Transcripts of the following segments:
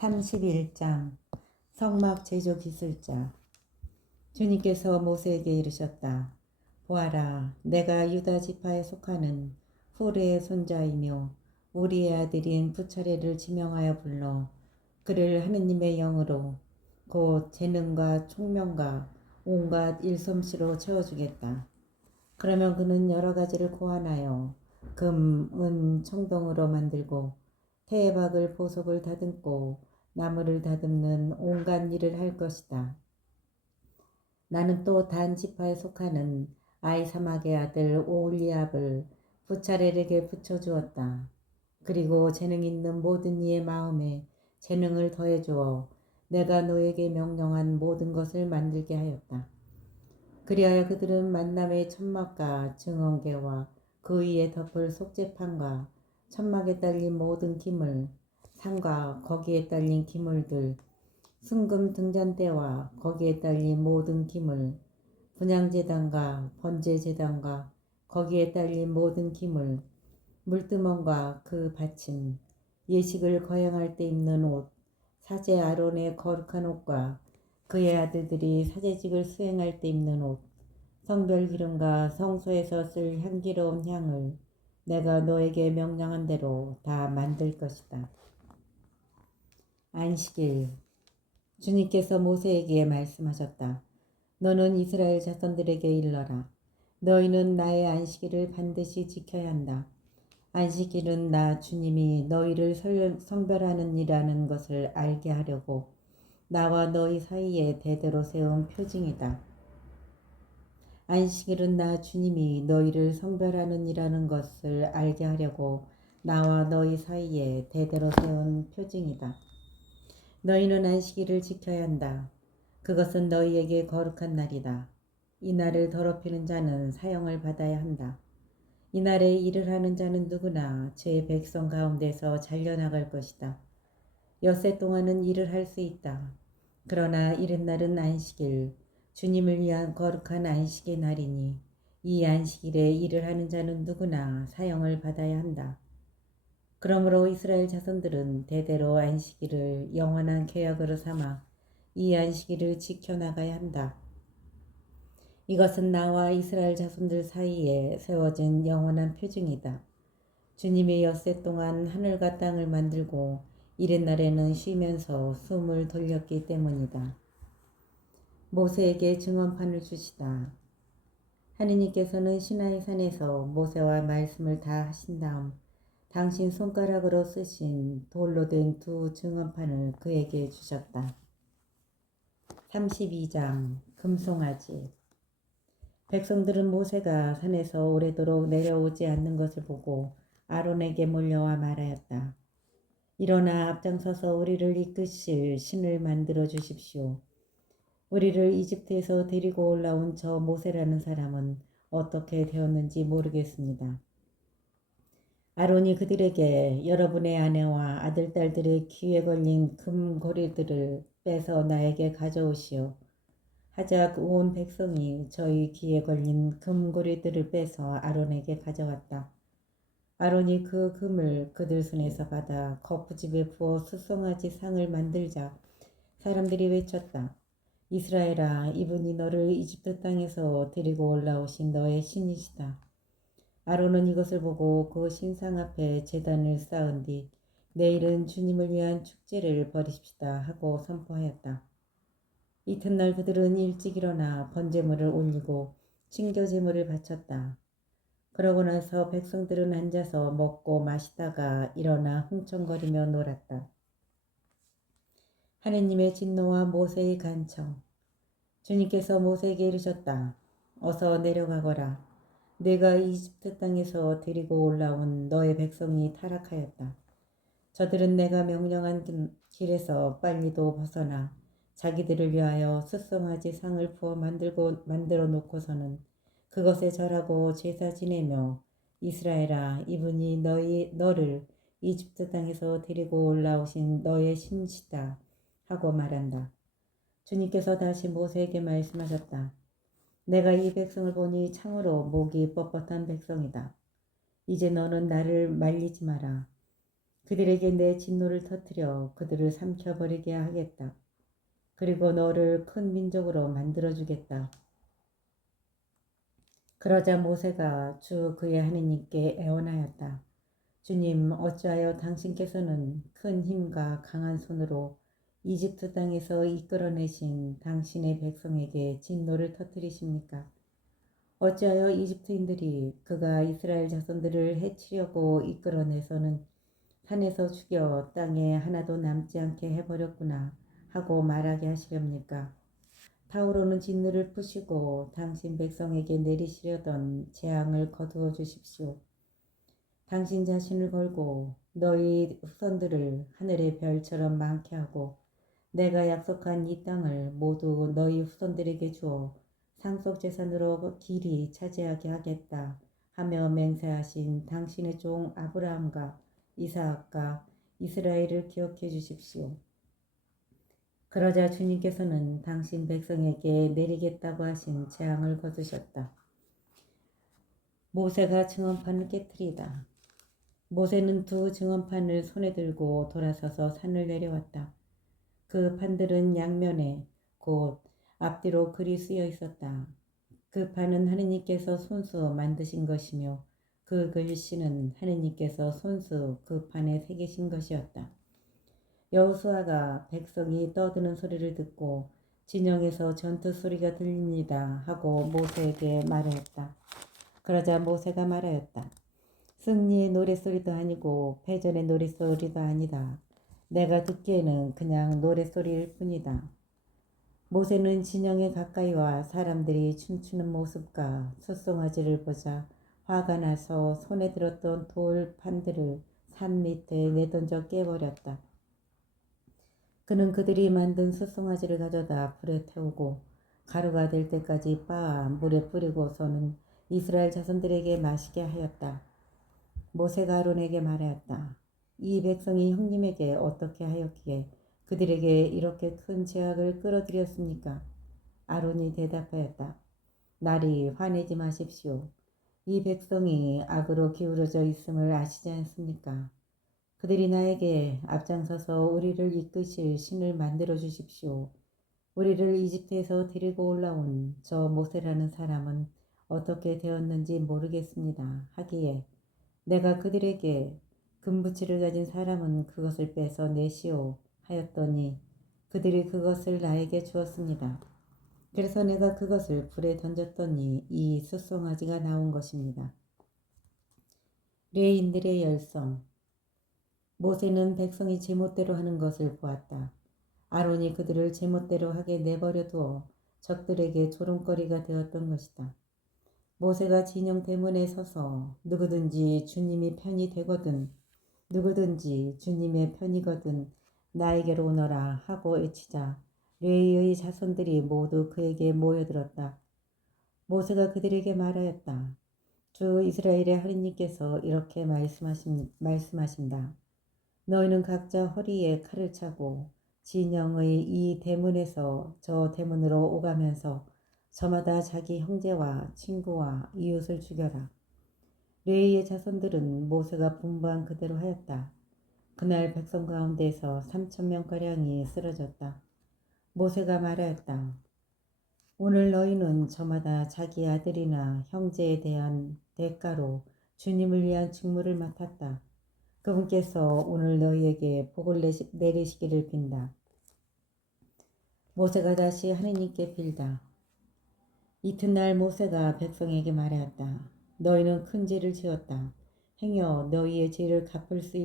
31장 성막 제조 기술자. 주님께서 모세에게 이르셨다. 보아라, 내가 유다 지파에 속하는 후르의 손자이며 우리의 아들인 부차례를 지명하여 불러 그를 하느님의 영으로 곧 재능과 총명과 온갖 일솜씨로 채워주겠다. 그러면 그는 여러 가지를 고안하여 금, 은, 청동으로 만들고 태박을 보석을 다듬고 나무를 다듬는 온갖 일을 할 것이다. 나는 또 단 지파에 속하는 아이사막의 아들 오홀리압을 부차렐에게 붙여주었다. 그리고 재능 있는 모든 이의 마음에 재능을 더해주어 내가 너에게 명령한 모든 것을 만들게 하였다. 그리하여 그들은 만남의 천막과 증언개와 그 위에 덮을 속재판과 천막에 달린 모든 기물, 상과 거기에 달린 기물들, 순금 등잔대와 거기에 달린 모든 기물, 분향제단과 번제제단과 거기에 달린 모든 기물, 물두멍과 그 받침, 예식을 거행할 때 입는 옷, 사제 아론의 거룩한 옷과 그의 아들들이 사제직을 수행할 때 입는 옷, 성별 기름과 성소에서 쓸 향기로운 향을 내가 너에게 명령한 대로 다 만들 것이다. 안식일. 주님께서 모세에게 말씀하셨다. 너는 이스라엘 자손들에게 일러라. 너희는 나의 안식일을 반드시 지켜야 한다. 안식일은 나 주님이 너희를 성별하는 이라는 것을 알게 하려고 나와 너희 사이에 대대로 세운 표징이다. 안식일은 나 주님이 너희를 성별하는 이라는 것을 알게 하려고 나와 너희 사이에 대대로 세운 표징이다. 너희는 안식일을 지켜야 한다. 그것은 너희에게 거룩한 날이다. 이 날을 더럽히는 자는 사형을 받아야 한다. 이 날에 일을 하는 자는 누구나 제 백성 가운데서 잘려나갈 것이다. 엿새 동안은 일을 할 수 있다. 그러나 이튿날은 안식일, 주님을 위한 거룩한 안식의 날이니 이 안식일에 일을 하는 자는 누구나 사형을 받아야 한다. 그러므로 이스라엘 자손들은 대대로 안식일을 영원한 계약으로 삼아 이 안식일을 지켜나가야 한다. 이것은 나와 이스라엘 자손들 사이에 세워진 영원한 표징이다. 주님이 엿새 동안 하늘과 땅을 만들고 이튿날에는 쉬면서 숨을 돌렸기 때문이다. 모세에게 증언판을 주시다. 하느님께서는 시나이 산에서 모세와 말씀을 다 하신 다음 당신 손가락으로 쓰신 돌로 된 두 증언판을 그에게 주셨다. 32장 금송아지. 백성들은 모세가 산에서 오래도록 내려오지 않는 것을 보고 아론에게 몰려와 말하였다. 일어나 앞장서서 우리를 이끄실 신을 만들어 주십시오. 우리를 이집트에서 데리고 올라온 저 모세라는 사람은 어떻게 되었는지 모르겠습니다. 아론이 그들에게 여러분의 아내와 아들, 딸들의 귀에 걸린 금고리들을 빼서 나에게 가져오시오. 하자 온 백성이 저희 귀에 걸린 금고리들을 빼서 아론에게 가져왔다. 아론이 그 금을 그들 손에서 받아 거푸집에 부어 숫송아지 상을 만들자 사람들이 외쳤다. 이스라엘아, 이분이 너를 이집트 땅에서 데리고 올라오신 너의 신이시다. 아론은 이것을 보고 그 신상 앞에 제단을 쌓은 뒤 내일은 주님을 위한 축제를 벌이십시다 하고 선포하였다. 이튿날 그들은 일찍 일어나 번제물을 올리고 친교제물을 바쳤다. 그러고 나서 백성들은 앉아서 먹고 마시다가 일어나 흥청거리며 놀았다. 하느님의 진노와 모세의 간청. 주님께서 모세에게 이르셨다. 어서 내려가거라. 내가 이집트 땅에서 데리고 올라온 너의 백성이 타락하였다. 저들은 내가 명령한 길에서 빨리도 벗어나 자기들을 위하여 숫송아지 상을 부어 만들어 놓고서는 그것에 절하고 제사 지내며 이스라엘아, 이분이 너를 이집트 땅에서 데리고 올라오신 너의 신이시다 하고 말한다. 주님께서 다시 모세에게 말씀하셨다. 내가 이 백성을 보니 참으로 목이 뻣뻣한 백성이다. 이제 너는 나를 말리지 마라. 그들에게 내 진노를 터뜨려 그들을 삼켜버리게 하겠다. 그리고 너를 큰 민족으로 만들어주겠다. 그러자 모세가 주 그의 하느님께 애원하였다. 주님, 어찌하여 당신께서는 큰 힘과 강한 손으로 이집트 땅에서 이끌어내신 당신의 백성에게 진노를 터뜨리십니까? 어찌하여 이집트인들이 그가 이스라엘 자손들을 해치려고 이끌어내서는 산에서 죽여 땅에 하나도 남지 않게 해버렸구나 하고 말하게 하시렵니까? 타오르는 진노를 푸시고 당신 백성에게 내리시려던 재앙을 거두어 주십시오. 당신 자신을 걸고 너희 후손들을 하늘의 별처럼 많게 하고 내가 약속한 이 땅을 모두 너희 후손들에게 주어 상속재산으로 길이 차지하게 하겠다 하며 맹세하신 당신의 종 아브라함과 이사학과 이스라엘을 기억해 주십시오. 그러자 주님께서는 당신 백성에게 내리겠다고 하신 재앙을 거두셨다. 모세가 증언판을 깨뜨리다. 모세는 두 증언판을 손에 들고 돌아서서 산을 내려왔다. 그 판들은 양면에 곧 앞뒤로 글이 쓰여 있었다. 그 판은 하느님께서 손수 만드신 것이며 그 글씨는 하느님께서 손수 그 판에 새기신 것이었다. 여호수아가 백성이 떠드는 소리를 듣고 진영에서 전투 소리가 들립니다 하고 모세에게 말하였다. 그러자 모세가 말하였다. 승리의 노랫소리도 아니고 패전의 노랫소리도 아니다. 내가 듣기에는 그냥 노랫소리일 뿐이다. 모세는 진영에 가까이 와 사람들이 춤추는 모습과 숫송아지를 보자 화가 나서 손에 들었던 돌 판들을 산 밑에 내던져 깨버렸다. 그는 그들이 만든 숫송아지를 가져다 불에 태우고 가루가 될 때까지 빻아 물에 뿌리고서는 이스라엘 자손들에게 마시게 하였다. 모세가 아론에게 말하였다. 이 백성이 형님에게 어떻게 하였기에 그들에게 이렇게 큰 죄악을 끌어들였습니까? 아론이 대답하였다. 나리 화내지 마십시오. 이 백성이 악으로 기울어져 있음을 아시지 않습니까? 그들이 나에게 앞장서서 우리를 이끄실 신을 만들어 주십시오. 우리를 이집트에서 데리고 올라온 저 모세라는 사람은 어떻게 되었는지 모르겠습니다. 하기에 내가 그들에게 금부치를 가진 사람은 그것을 빼서 내시오 하였더니 그들이 그것을 나에게 주었습니다. 그래서 내가 그것을 불에 던졌더니 이 숫송아지가 나온 것입니다. 레인들의 열성. 모세는 백성이 제멋대로 하는 것을 보았다. 아론이 그들을 제멋대로 하게 내버려 두어 적들에게 조롱거리가 되었던 것이다. 모세가 진영 대문에 서서 누구든지 주님이 편이 되거든 누구든지 주님의 편이거든 나에게로 오너라 하고 외치자 레위의 자손들이 모두 그에게 모여들었다. 모세가 그들에게 말하였다. 주 이스라엘의 하느님께서 이렇게 말씀하신다. 너희는 각자 허리에 칼을 차고 진영의 이 대문에서 저 대문으로 오가면서 저마다 자기 형제와 친구와 이웃을 죽여라. 레위의 자손들은 모세가 분부한 그대로 하였다. 그날 백성 가운데서 3,000명가량이 쓰러졌다. 모세가 말하였다. 오늘 너희는 저마다 자기 아들이나 형제에 대한 대가로 주님을 위한 직무를 맡았다. 그분께서 오늘 너희에게 복을 내리시기를 빈다. 모세가 다시 하느님께 빌다. 이튿날 모세가 백성에게 말하였다. 너희는 큰 죄를 지었다. 행여 너희의 죄를 갚을 수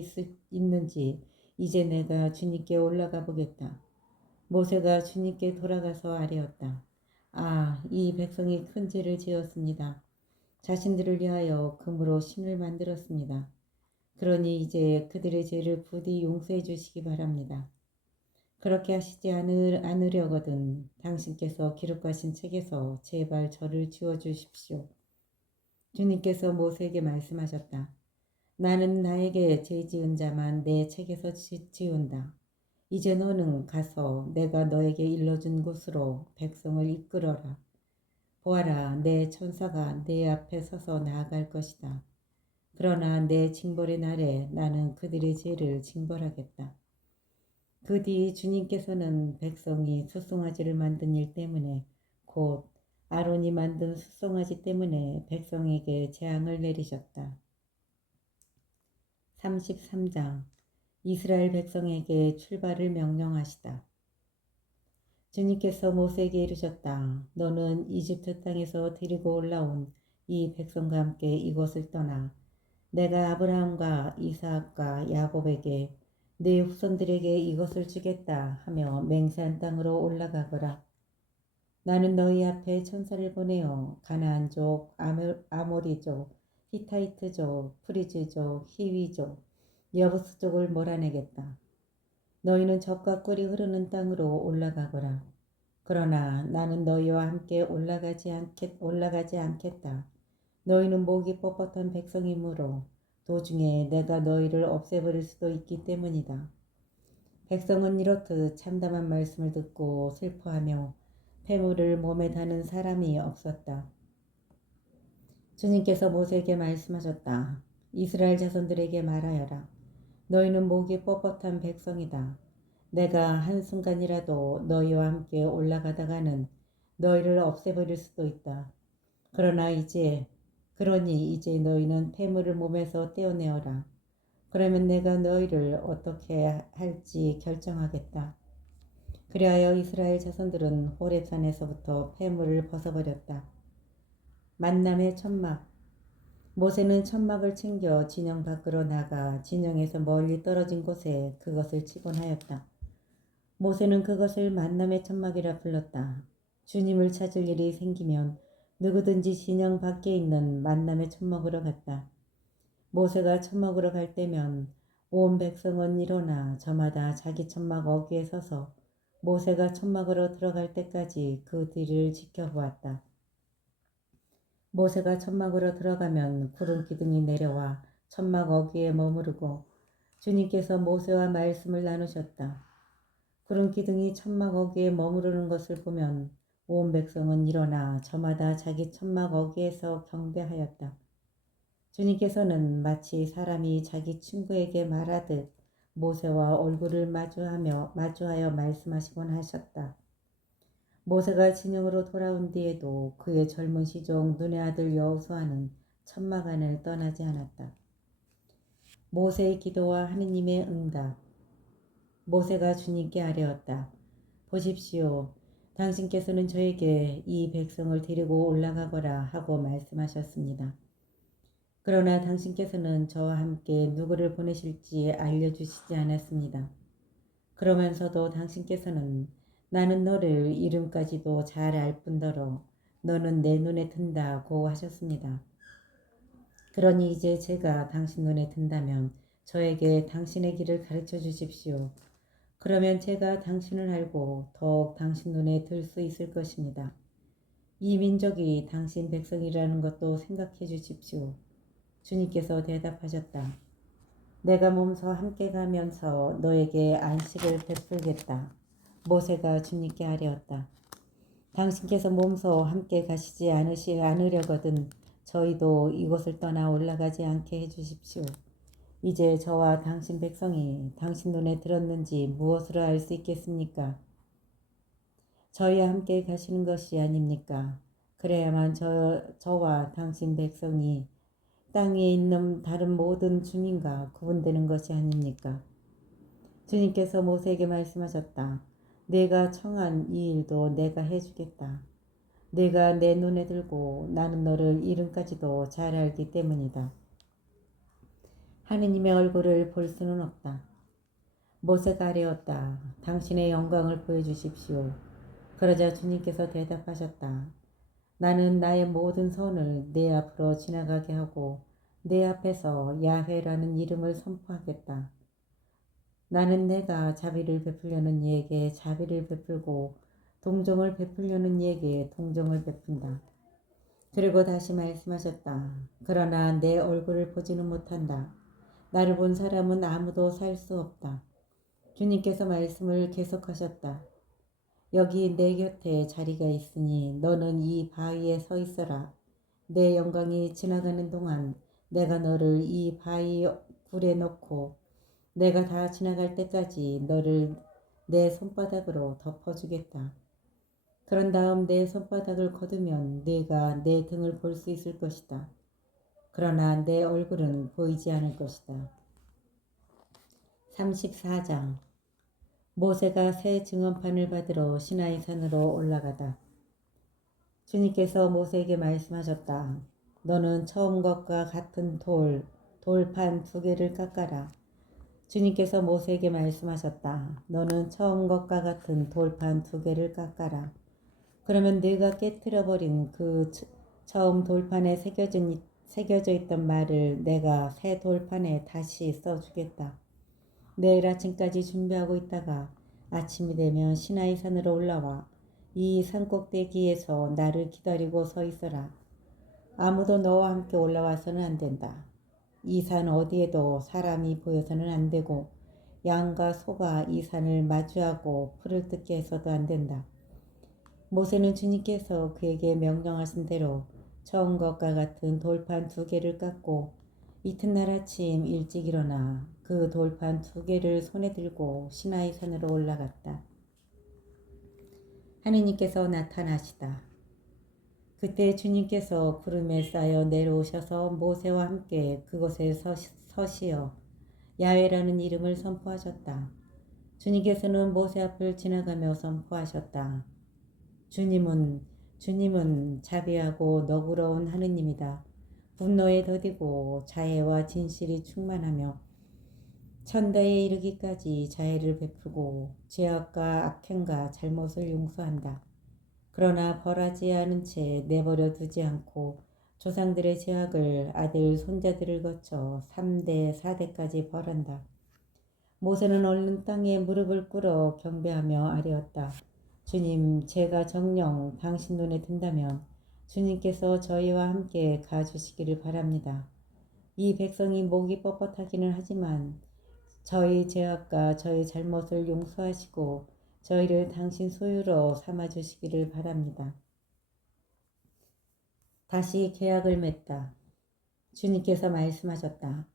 있는지 이제 내가 주님께 올라가 보겠다. 모세가 주님께 돌아가서 아뢰었다. 아, 이 백성이 큰 죄를 지었습니다. 자신들을 위하여 금으로 신을 만들었습니다. 그러니 이제 그들의 죄를 부디 용서해 주시기 바랍니다. 그렇게 하시지 않으려거든 당신께서 기록하신 책에서 제발 저를 지워주십시오. 주님께서 모세에게 말씀하셨다. 나는 나에게 죄 지은 자만 내 책에서 지운다. 이제 너는 가서 내가 너에게 일러준 곳으로 백성을 이끌어라. 보아라, 내 천사가 내 앞에 서서 나아갈 것이다. 그러나 내 징벌의 날에 나는 그들의 죄를 징벌하겠다. 그 뒤 주님께서는 백성이 숫송아지를 만든 일 때문에 곧 아론이 만든 숫송아지 때문에 백성에게 재앙을 내리셨다. 33장 이스라엘 백성에게 출발을 명령하시다. 주님께서 모세에게 이르셨다. 너는 이집트 땅에서 데리고 올라온 이 백성과 함께 이곳을 떠나 내가 아브라함과 이삭과 야곱에게 네 후손들에게 이것을 주겠다 하며 맹세한 땅으로 올라가거라. 나는 너희 앞에 천사를 보내어 가나안족, 아모리족, 히타이트족, 프리즈족, 히위족, 여부스족을 몰아내겠다. 너희는 젖과 꿀이 흐르는 땅으로 올라가거라. 그러나 나는 너희와 함께 올라가지 않겠다. 너희는 목이 뻣뻣한 백성이므로 도중에 내가 너희를 없애버릴 수도 있기 때문이다. 백성은 이렇듯 참담한 말씀을 듣고 슬퍼하며 폐물을 몸에 다는 사람이 없었다. 주님께서 모세에게 말씀하셨다. 이스라엘 자손들에게 말하여라. 너희는 목이 뻣뻣한 백성이다. 내가 한순간이라도 너희와 함께 올라가다가는 너희를 없애버릴 수도 있다. 그러니 이제 너희는 폐물을 몸에서 떼어내어라. 그러면 내가 너희를 어떻게 할지 결정하겠다. 그리하여 이스라엘 자손들은 호렙산에서부터 폐물을 벗어버렸다. 만남의 천막. 모세는 천막을 챙겨 진영 밖으로 나가 진영에서 멀리 떨어진 곳에 그것을 치곤 하였다. 모세는 그것을 만남의 천막이라 불렀다. 주님을 찾을 일이 생기면 누구든지 진영 밖에 있는 만남의 천막으로 갔다. 모세가 천막으로 갈 때면 온 백성은 일어나 저마다 자기 천막 어귀에 서서 모세가 천막으로 들어갈 때까지 그 뒤를 지켜보았다. 모세가 천막으로 들어가면 구름 기둥이 내려와 천막 어귀에 머무르고 주님께서 모세와 말씀을 나누셨다. 구름 기둥이 천막 어귀에 머무르는 것을 보면 온 백성은 일어나 저마다 자기 천막 어귀에서 경배하였다. 주님께서는 마치 사람이 자기 친구에게 말하듯 모세와 얼굴을 마주하여 말씀하시곤 하셨다. 모세가 진영으로 돌아온 뒤에도 그의 젊은 시종 눈의 아들 여호수아는 천막 안을 떠나지 않았다. 모세의 기도와 하느님의 응답. 모세가 주님께 아뢰었다. 보십시오. 당신께서는 저에게 이 백성을 데리고 올라가거라 하고 말씀하셨습니다. 그러나 당신께서는 저와 함께 누구를 보내실지 알려주시지 않았습니다. 그러면서도 당신께서는 나는 너를 이름까지도 잘 알 뿐더러 너는 내 눈에 든다고 하셨습니다. 그러니 이제 제가 당신 눈에 든다면 저에게 당신의 길을 가르쳐 주십시오. 그러면 제가 당신을 알고 더욱 당신 눈에 들 수 있을 것입니다. 이 민족이 당신 백성이라는 것도 생각해 주십시오. 주님께서 대답하셨다. 내가 몸소 함께 가면서 너에게 안식을 베풀겠다. 모세가 주님께 아뢰었다. 당신께서 몸소 함께 가시지 않으려거든 저희도 이곳을 떠나 올라가지 않게 해주십시오. 이제 저와 당신 백성이 당신 눈에 들었는지 무엇으로 알 수 있겠습니까? 저희와 함께 가시는 것이 아닙니까? 그래야만 저와 당신 백성이 땅 위에 있는 다른 모든 주민과 구분되는 것이 아닙니까? 주님께서 모세에게 말씀하셨다. 내가 청한 이 일도 내가 해주겠다. 내가 내 눈에 들고 나는 너를 이름까지도 잘 알기 때문이다. 하느님의 얼굴을 볼 수는 없다. 모세가 아뢰었다. 당신의 영광을 보여주십시오. 그러자 주님께서 대답하셨다. 나는 나의 모든 선을 내 앞으로 지나가게 하고 내 앞에서 야훼라는 이름을 선포하겠다. 나는 내가 자비를 베풀려는 이에게 자비를 베풀고 동정을 베풀려는 이에게 동정을 베푼다. 그리고 다시 말씀하셨다. 그러나 내 얼굴을 보지는 못한다. 나를 본 사람은 아무도 살 수 없다. 주님께서 말씀을 계속하셨다. 여기 내 곁에 자리가 있으니 너는 이 바위에 서 있어라. 내 영광이 지나가는 동안 내가 너를 이 바위 굴에 넣고 내가 다 지나갈 때까지 너를 내 손바닥으로 덮어주겠다. 그런 다음 내 손바닥을 거두면 네가 내 등을 볼 수 있을 것이다. 그러나 내 얼굴은 보이지 않을 것이다. 34장. 모세가 새 증언판을 받으러 시나이 산으로 올라가다. 주님께서 모세에게 말씀하셨다. 너는 처음 것과 같은 돌판 2개를 깎아라. 주님께서 모세에게 말씀하셨다. 너는 처음 것과 같은 돌판 2개를 깎아라. 그러면 네가 깨트려버린 그 처음 돌판에 새겨져 있던 말을 내가 새 돌판에 다시 써주겠다. 내일 아침까지 준비하고 있다가 아침이 되면 시나이 산으로 올라와 이 산꼭대기에서 나를 기다리고 서 있어라. 아무도 너와 함께 올라와서는 안 된다. 이 산 어디에도 사람이 보여서는 안 되고 양과 소가 이 산을 마주하고 풀을 뜯게 해서도 안 된다. 모세는 주님께서 그에게 명령하신 대로 처음 것과 같은 돌판 2개를 깎고 이튿날 아침 일찍 일어나 그 돌판 2개를 손에 들고 시나이 산으로 올라갔다. 하느님께서 나타나시다. 그때 주님께서 구름에 쌓여 내려오셔서 모세와 함께 그곳에 서시어 야훼라는 이름을 선포하셨다. 주님께서는 모세 앞을 지나가며 선포하셨다. 주님은 자비하고 너그러운 하느님이다. 분노에 더디고 자애와 진실이 충만하며 천대에 이르기까지 자애를 베풀고 죄악과 악행과 잘못을 용서한다. 그러나 벌하지 않은 채 내버려 두지 않고 조상들의 죄악을 아들 손자들을 거쳐 3대 4대까지 벌한다. 모세는 얼른 땅에 무릎을 꿇어 경배하며 아뢰었다. 주님, 제가 정녕 당신 눈에 든다면 주님께서 저희와 함께 가주시기를 바랍니다. 이 백성이 목이 뻣뻣하기는 하지만 저희 죄악과 저희 잘못을 용서하시고 저희를 당신 소유로 삼아주시기를 바랍니다. 다시 계약을 맺다. 주님께서 말씀하셨다.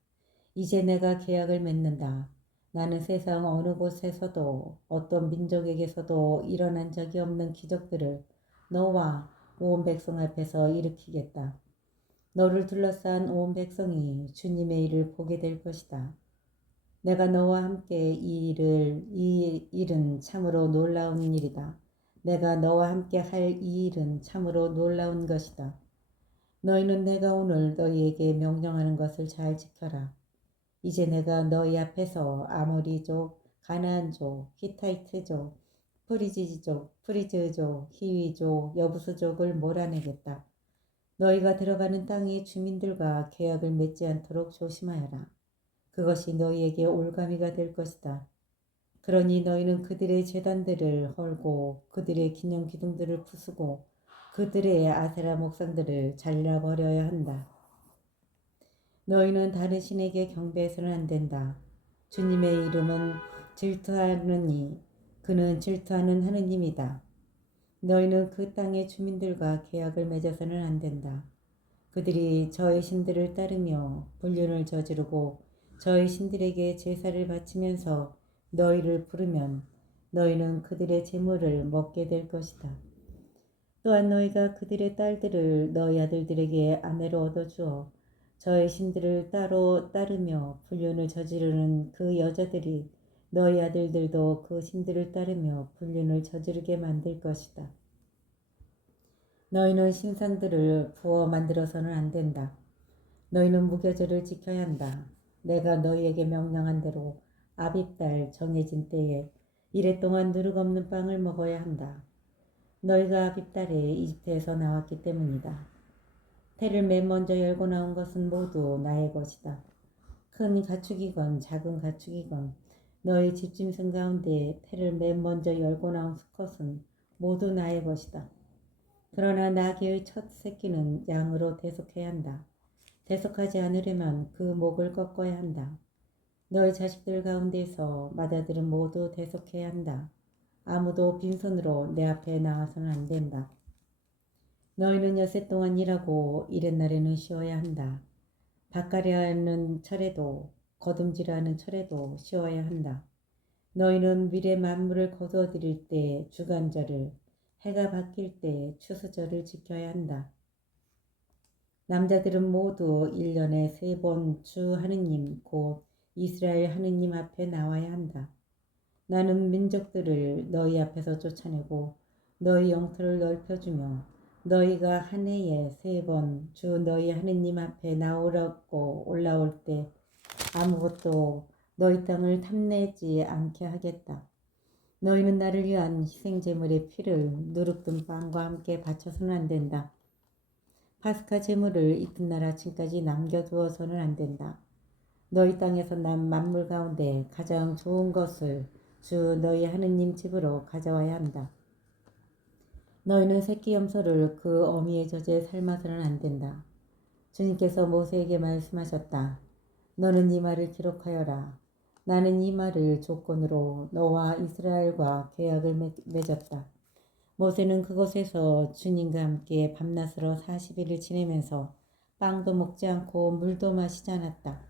이제 내가 계약을 맺는다. 나는 세상 어느 곳에서도 어떤 민족에게서도 일어난 적이 없는 기적들을 너와 온 백성 앞에서 일으키겠다. 너를 둘러싼 온 백성이 주님의 일을 보게 될 것이다. 내가 너와 함께 이 일은 참으로 놀라운 일이다. 내가 너와 함께 할 이 일은 참으로 놀라운 것이다. 너희는 내가 오늘 너희에게 명령하는 것을 잘 지켜라. 이제 내가 너희 앞에서 아모리족, 가나안족, 히타이트족, 프리즈족, 히위족, 여부수족을 몰아내겠다. 너희가 들어가는 땅의 주민들과 계약을 맺지 않도록 조심하여라. 그것이 너희에게 올가미가 될 것이다. 그러니 너희는 그들의 제단들을 헐고 그들의 기념 기둥들을 부수고 그들의 아세라 목상들을 잘라버려야 한다. 너희는 다른 신에게 경배해서는 안 된다. 주님의 이름은 질투하느니 그는 질투하는 하느님이다. 너희는 그 땅의 주민들과 계약을 맺어서는 안 된다. 그들이 저희 신들을 따르며 불륜을 저지르고 저희 신들에게 제사를 바치면서 너희를 부르면 너희는 그들의 제물을 먹게 될 것이다. 또한 너희가 그들의 딸들을 너희 아들들에게 아내로 얻어주어 저희 신들을 따르며 불륜을 저지르는 그 여자들이 너희 아들들도 그 신들을 따르며 불륜을 저지르게 만들 것이다. 너희는 신상들을 부어 만들어서는 안 된다. 너희는 무교절을 지켜야 한다. 내가 너희에게 명령한 대로 아빕달 정해진 때에 이래 동안 누룩 없는 빵을 먹어야 한다. 너희가 아빕달에 이집트에서 나왔기 때문이다. 태를 맨 먼저 열고 나온 것은 모두 나의 것이다. 큰 가축이건 작은 가축이건 너희 집짐승 가운데 태를 맨 먼저 열고 나온 수컷은 모두 나의 것이다. 그러나 나귀의 첫 새끼는 양으로 대속해야 한다. 대속하지 않으려면 그 목을 꺾어야 한다. 너희 자식들 가운데서 맏아들은 모두 대속해야 한다. 아무도 빈손으로 내 앞에 나와서는 안 된다. 너희는 여세 동안 일하고 이른 날에는 쉬어야 한다. 밭갈이하는 철에도 거둠질하는 철에도 쉬어야 한다. 너희는 미래 만물을 거두어들일 때 주간절을, 해가 바뀔 때 추수절을 지켜야 한다. 남자들은 모두 1년에 3번 주 하느님 곧 이스라엘 하느님 앞에 나와야 한다. 나는 민족들을 너희 앞에서 쫓아내고 너희 영토를 넓혀주며 너희가 한 해에 3번 주 너희 하느님 앞에 나오라고 올라올 때 아무것도 너희 땅을 탐내지 않게 하겠다. 너희는 나를 위한 희생제물의 피를 누룩든 빵과 함께 바쳐서는 안 된다. 파스카 제물을 이튿날 아침까지 남겨두어서는 안 된다. 너희 땅에서 난 만물 가운데 가장 좋은 것을 주 너희 하느님 집으로 가져와야 한다. 너희는 새끼 염소를 그 어미의 젖에 삶아서는 안 된다. 주님께서 모세에게 말씀하셨다. 너는 이 말을 기록하여라. 나는 이 말을 조건으로 너와 이스라엘과 계약을 맺었다. 모세는 그곳에서 주님과 함께 밤낮으로 40일을 지내면서 빵도 먹지 않고 물도 마시지 않았다.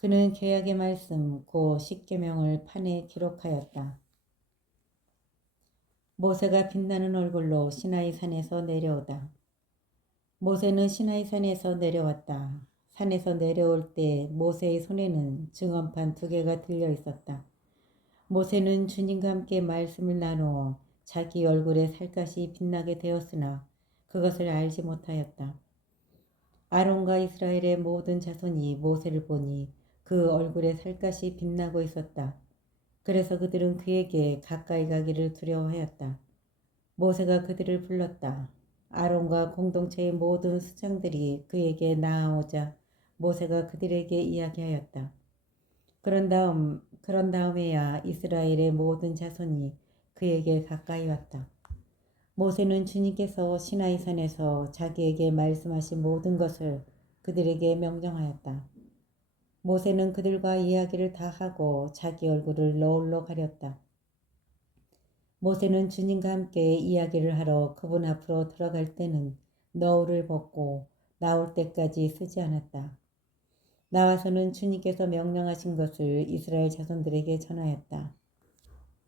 그는 계약의 말씀 곧 십계명을 판에 기록하였다. 모세가 빛나는 얼굴로 시나이 산에서 내려오다. 모세는 시나이 산에서 내려왔다. 산에서 내려올 때 모세의 손에는 증언판 2개가 들려 있었다. 모세는 주님과 함께 말씀을 나누어 자기 얼굴에 살갗이 빛나게 되었으나 그것을 알지 못하였다. 아론과 이스라엘의 모든 자손이 모세를 보니 그 얼굴에 살갗이 빛나고 있었다. 그래서 그들은 그에게 가까이 가기를 두려워하였다. 모세가 그들을 불렀다. 아론과 공동체의 모든 수장들이 그에게 나아오자 모세가 그들에게 이야기하였다. 그런 다음에야 이스라엘의 모든 자손이 그에게 가까이 왔다. 모세는 주님께서 시나이 산에서 자기에게 말씀하신 모든 것을 그들에게 명령하였다. 모세는 그들과 이야기를 다 하고 자기 얼굴을 너울로 가렸다. 모세는 주님과 함께 이야기를 하러 그분 앞으로 들어갈 때는 너울을 벗고 나올 때까지 쓰지 않았다. 나와서는 주님께서 명령하신 것을 이스라엘 자손들에게 전하였다.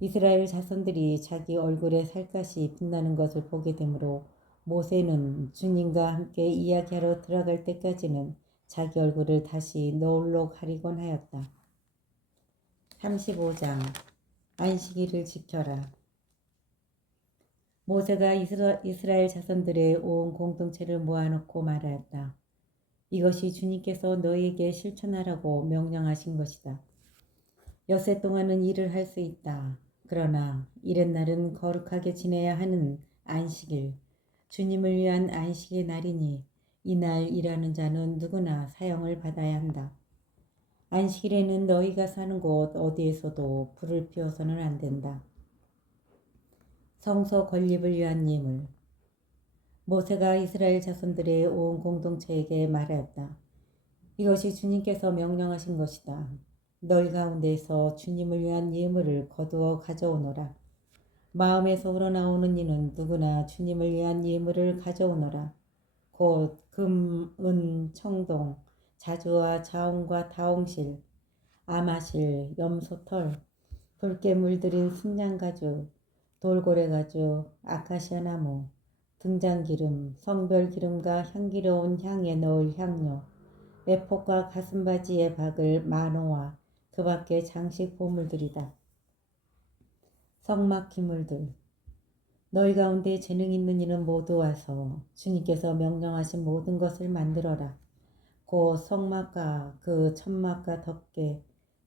이스라엘 자손들이 자기 얼굴에 살갗이 빛나는 것을 보게 되므로 모세는 주님과 함께 이야기하러 들어갈 때까지는 자기 얼굴을 다시 너울로 가리곤 하였다. 35장 안식일을 지켜라. 모세가 이스라엘 자손들의 온 공동체를 모아놓고 말하였다. 이것이 주님께서 너희에게 실천하라고 명령하신 것이다. 엿새 동안은 일을 할 수 있다. 그러나 이튿날은 거룩하게 지내야 하는 안식일, 주님을 위한 안식의 날이니 이날 일하는 자는 누구나 사형을 받아야 한다. 안식일에는 너희가 사는 곳 어디에서도 불을 피워서는 안 된다. 성소 건립을 위한 예물. 모세가 이스라엘 자손들의 온 공동체에게 말하였다. 이것이 주님께서 명령하신 것이다. 너희 가운데서 주님을 위한 예물을 거두어 가져오너라. 마음에서 우러나오는 이는 누구나 주님을 위한 예물을 가져오너라. 곧 금, 은, 청동, 자주와 자홍과 다홍실, 아마실, 염소털, 붉게 물들인 순양가죽, 돌고래가죽, 아카시아 나무, 등장기름, 성별기름과 향기로운 향에 넣을 향료, 에폭과 가슴바지에 박을 만호와 그 밖의 장식 보물들이다. 성막 기물들. 너희 가운데 재능 있는 이는 모두 와서 주님께서 명령하신 모든 것을 만들어라. 곧 성막과 그 천막과 덮개,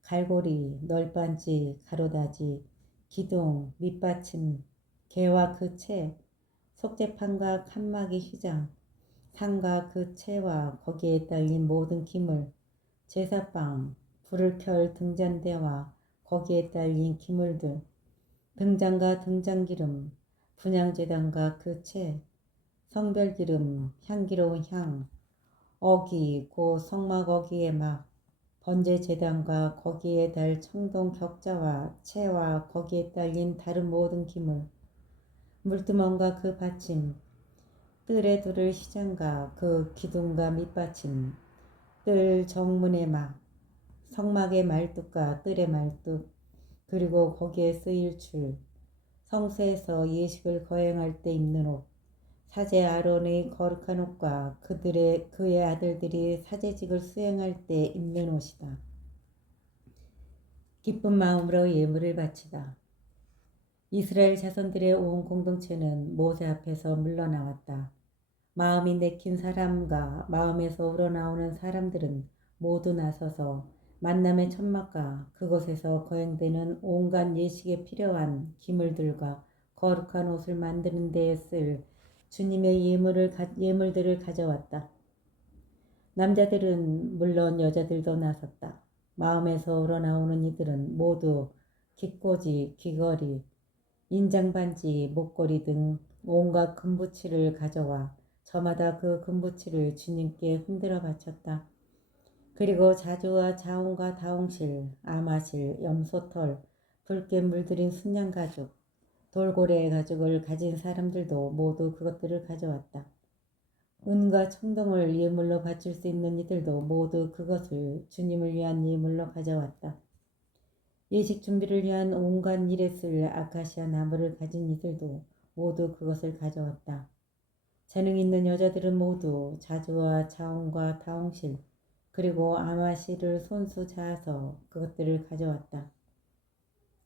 갈고리, 널빤지, 가로다지, 기둥, 밑받침, 개와 그 채, 속재판과 칸막이 휘장, 상과 그 채와 거기에 딸린 모든 기물, 제사방, 불을 켤 등잔대와 거기에 딸린 기물들, 등잔과 등잔기름, 분향제단과 그 채, 성별기름, 향기로운 향, 어기, 고 성막 어기의 막, 번제제단과 거기에 달 청동 격자와 채와 거기에 딸린 다른 모든 기물, 물두멍과 그 받침, 뜰에 두를 시장과 그 기둥과 밑받침, 뜰 정문의 막, 성막의 말뚝과 뜰의 말뚝, 그리고 거기에 쓰일 줄, 성소에서 예식을 거행할 때 입는 옷, 사제 아론의 거룩한 옷과 그의 아들들이 사제직을 수행할 때 입는 옷이다. 기쁜 마음으로 예물을 바치다. 이스라엘 자손들의 온 공동체는 모세 앞에서 물러나왔다. 마음이 내킨 사람과 마음에서 우러나오는 사람들은 모두 나서서 만남의 천막과 그곳에서 거행되는 온갖 예식에 필요한 기물들과 거룩한 옷을 만드는 데에 쓸 주님의 예물들을 가져왔다. 남자들은 물론 여자들도 나섰다. 마음에서 우러나오는 이들은 모두 깃꽂이, 귀걸이, 인장반지, 목걸이 등 온갖 금부치를 가져와 저마다 그 금부치를 주님께 흔들어 바쳤다. 그리고 자주와 자홍과 다홍실, 아마실, 염소털, 붉게 물들인 순양 가죽, 돌고래 가죽을 가진 사람들도 모두 그것들을 가져왔다. 은과 청동을 예물로 바칠 수 있는 이들도 모두 그것을 주님을 위한 예물로 가져왔다. 예식 준비를 위한 온갖 일에 쓸 아카시아 나무를 가진 이들도 모두 그것을 가져왔다. 재능 있는 여자들은 모두 자주와 자홍과 다홍실 그리고 아마실을 손수 자아서 그것들을 가져왔다.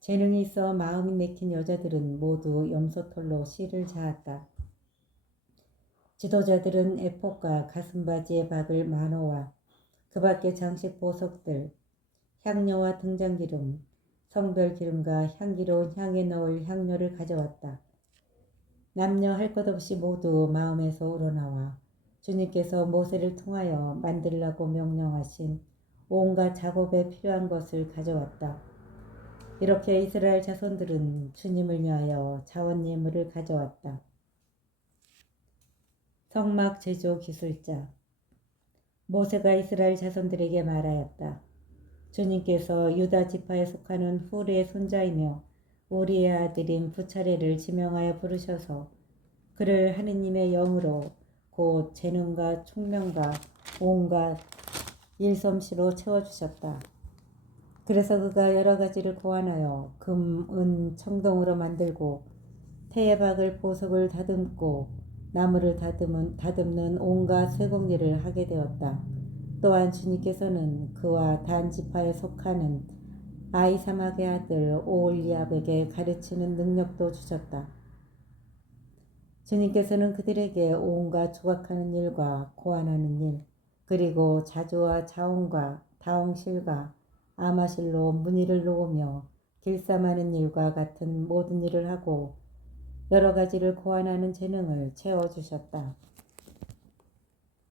재능이 있어 마음이 내킨 여자들은 모두 염소털로 실을 자았다. 지도자들은 에봇과 가슴바지에 박을 만호와 그 밖의 장식 보석들, 향료와 등장기름, 성별기름과 향기로운 향에 넣을 향료를 가져왔다. 남녀 할 것 없이 모두 마음에서 우러나와 주님께서 모세를 통하여 만들라고 명령하신 온갖 작업에 필요한 것을 가져왔다. 이렇게 이스라엘 자손들은 주님을 위하여 자원 예물을 가져왔다. 성막 제조 기술자. 모세가 이스라엘 자손들에게 말하였다. 주님께서 유다 지파에 속하는 훌의 손자이며 우리의 아들인 부차례를 지명하여 부르셔서 그를 하느님의 영으로 곧 재능과 총명과 온갖 일솜씨로 채워주셨다. 그래서 그가 여러 가지를 고안하여 금, 은, 청동으로 만들고 태에 박을 보석을 다듬고 나무를 다듬는 온갖 쇠공예를 하게 되었다. 또한 주님께서는 그와 단 지파에 속하는 아이사막의 아들 오올리압에게 가르치는 능력도 주셨다. 주님께서는 그들에게 온갖 조각하는 일과 고안하는 일, 그리고 자주와 자홍과 다홍실과 아마실로 무늬를 놓으며 길쌈하는 일과 같은 모든 일을 하고 여러 가지를 고안하는 재능을 채워주셨다.